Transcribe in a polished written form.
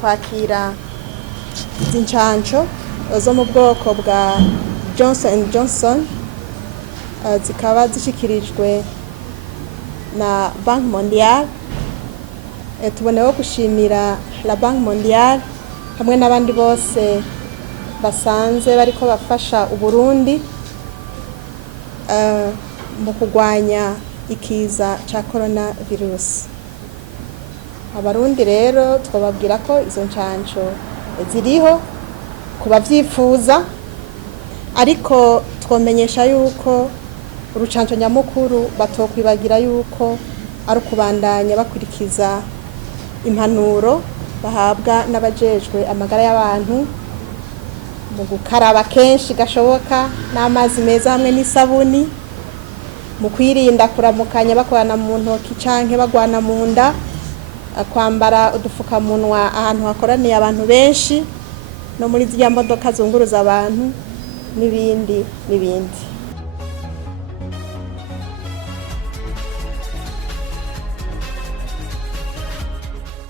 kwakira izi ncanco zo mu bwoko bwa Johnson & Johnson zikaba zishikirijwe na Banki Mondiale. Tuboneyeho gushimira la Banki Mondiale hamwe n'abandi bose basanze bariko bafasha Uburundi mu kurwanya ikiza ca coronavirus. Abarundi rero twababwira ko izo ncanco ziriho kubavyifuza, ariko twomenyesha yuko urucanco nyamukuru batokwibagira yuko ari ukubandanya bakurikiza impanuro bahabwa n'abajejwe amagara y'abantu mu gukaraba kenshi gashoboka n'amazi meza hamwe n'isabuni, mu kwirinda kuramukanya bakorana mu ntoki canke bagwana mu nda, kwambara udufukamunwa ahantu hakoraniye abantu benshi no muri ziriya modoka zunguruza abantu n'ibindi n'ibindi.